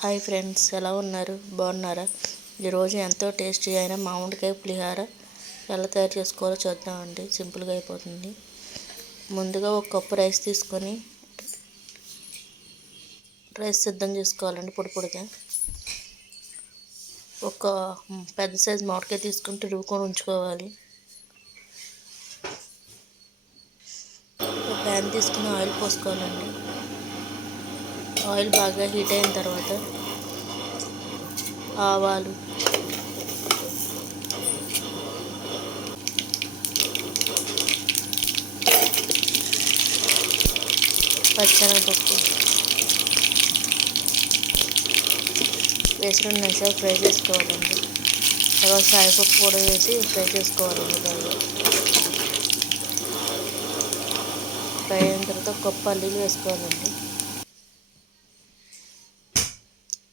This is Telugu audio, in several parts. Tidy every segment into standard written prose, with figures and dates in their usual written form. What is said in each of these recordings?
హాయ్ ఫ్రెండ్స్, ఎలా ఉన్నారు? బాగున్నారా? ఈరోజు ఎంతో టేస్టీ అయిన మామిడికాయ పులిహోర ఎలా తయారు చేసుకోవాలో చూద్దామండి. సింపుల్గా అయిపోతుంది. ముందుగా ఒక కప్పు రైస్ తీసుకొని రైస్ సిద్ధం చేసుకోవాలండి. పొడిగా ఒక పెద్ద సైజు మామిడికాయ తీసుకొని తురుముకొని ఉంచుకోవాలి. ఒక ప్యాన్ తీసుకుని ఆయిల్ పోసుకోవాలండి. ఆయిల్ బాగా హీట్ అయిన తర్వాత ఆవాలు, పచ్చనగపప్పు వేసి 2 నిమిషాలు ఫ్రై చేసుకోవాలండి. తర్వాత సాయిపప్పు కూడా వేసి ఫ్రై చేసుకోవాలండి. బాగా ఫ్రై అయిన తర్వాత ఒక పల్లీలు వేసుకోవాలండి.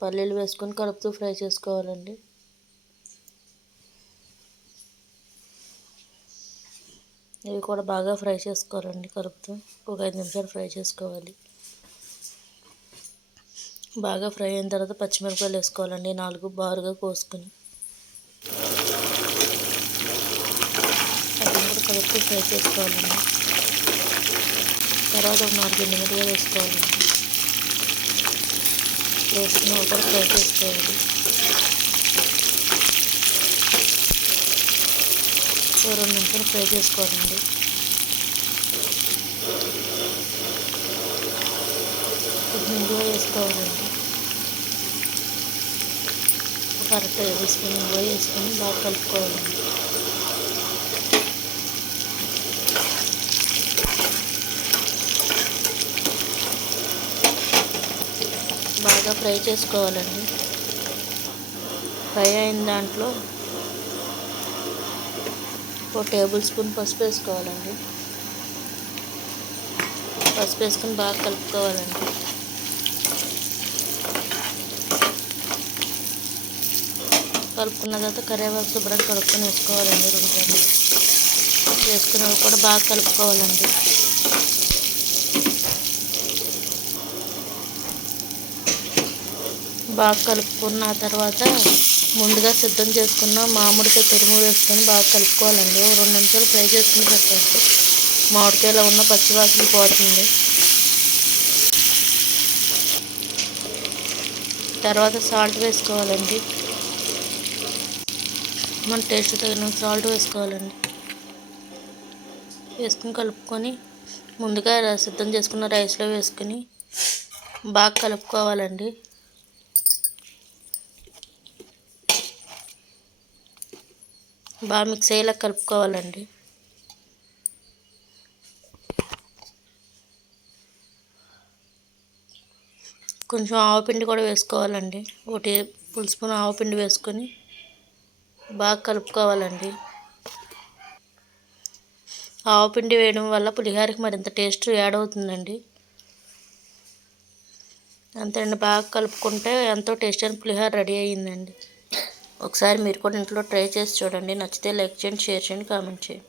పల్లీలు వేసుకొని కలుపుతూ ఫ్రై చేసుకోవాలండి. ఇవి కూడా బాగా ఫ్రై చేసుకోవాలండి. కలుపుతూ ఒక 5 నిమిషాలు ఫ్రై చేసుకోవాలి. బాగా ఫ్రై అయిన తర్వాత పచ్చిమిరపకాయలు వేసుకోవాలండి. 4 బారుగా కోసుకొని అది కూడా కలుపుతూ ఫ్రై చేసుకోవాలండి. తర్వాత ఒక 4 ఎండుమిరపకాయలు వేసుకోవాలండి. వేసుకుని ఒకటి ఫ్రై చేసుకోవాలి. 2 నిమిషాలు ఫ్రై చేసుకోవాలండి. ఇంగువ వేసుకోవాలండి. ఒక 1/2 టేబుల్ స్పూన్ ఇంగువ వేసుకొని బాగా కలుపుకోవాలండి. బాగా ఫ్రై చేసుకోవాలండి. ఫ్రై అయిన దాంట్లో 1 టేబుల్ స్పూన్ పసుపు వేసుకోవాలండి. పసుపు వేసుకొని బాగా కలుపుకోవాలండి. కలుపుకున్న తర్వాత కరివేపాకు శుభ్రంగా కలుపుకొని వేసుకోవాలండి. 2 గంటలు వేసుకుని కూడా బాగా కలుపుకోవాలండి. బాగా కలుపుకున్న తర్వాత ముందుగా సిద్ధం చేసుకున్న మామిడికాయ తురుము వేసుకొని బాగా కలుపుకోవాలండి. 2 నిమిషాలు ఫ్రై చేసుకుని పెట్టండి. మామిడికాయలో ఉన్న పచ్చివాసన పోతుంది. తర్వాత సాల్ట్ వేసుకోవాలండి. మన టేస్ట్ తగిన సాల్ట్ వేసుకోవాలండి. వేసుకుని కలుపుకొని ముందుగా సిద్ధం చేసుకున్న రైస్లో వేసుకుని బాగా కలుపుకోవాలండి. బాగా మిక్స్ అయ్యేలా కలుపుకోవాలండి. కొంచెం ఆవపిండి కూడా వేసుకోవాలండి. 1 టేబుల్ స్పూన్ ఆవపిండి వేసుకొని బాగా కలుపుకోవాలండి. ఆవపిండి వేయడం వల్ల పులిహోరకి మరింత టేస్ట్ యాడ్ అవుతుందండి. అంతేండి, బాగా కలుపుకుంటే ఎంతో టేస్ట్ అయిన పులిహోర రెడీ అయ్యిందండి. ఒకసారి మీరు కూడా ఇంట్లో ట్రై చేసి చూడండి. నచ్చితే లైక్ చేయండి, షేర్ చేయండి, కామెంట్ చేయండి.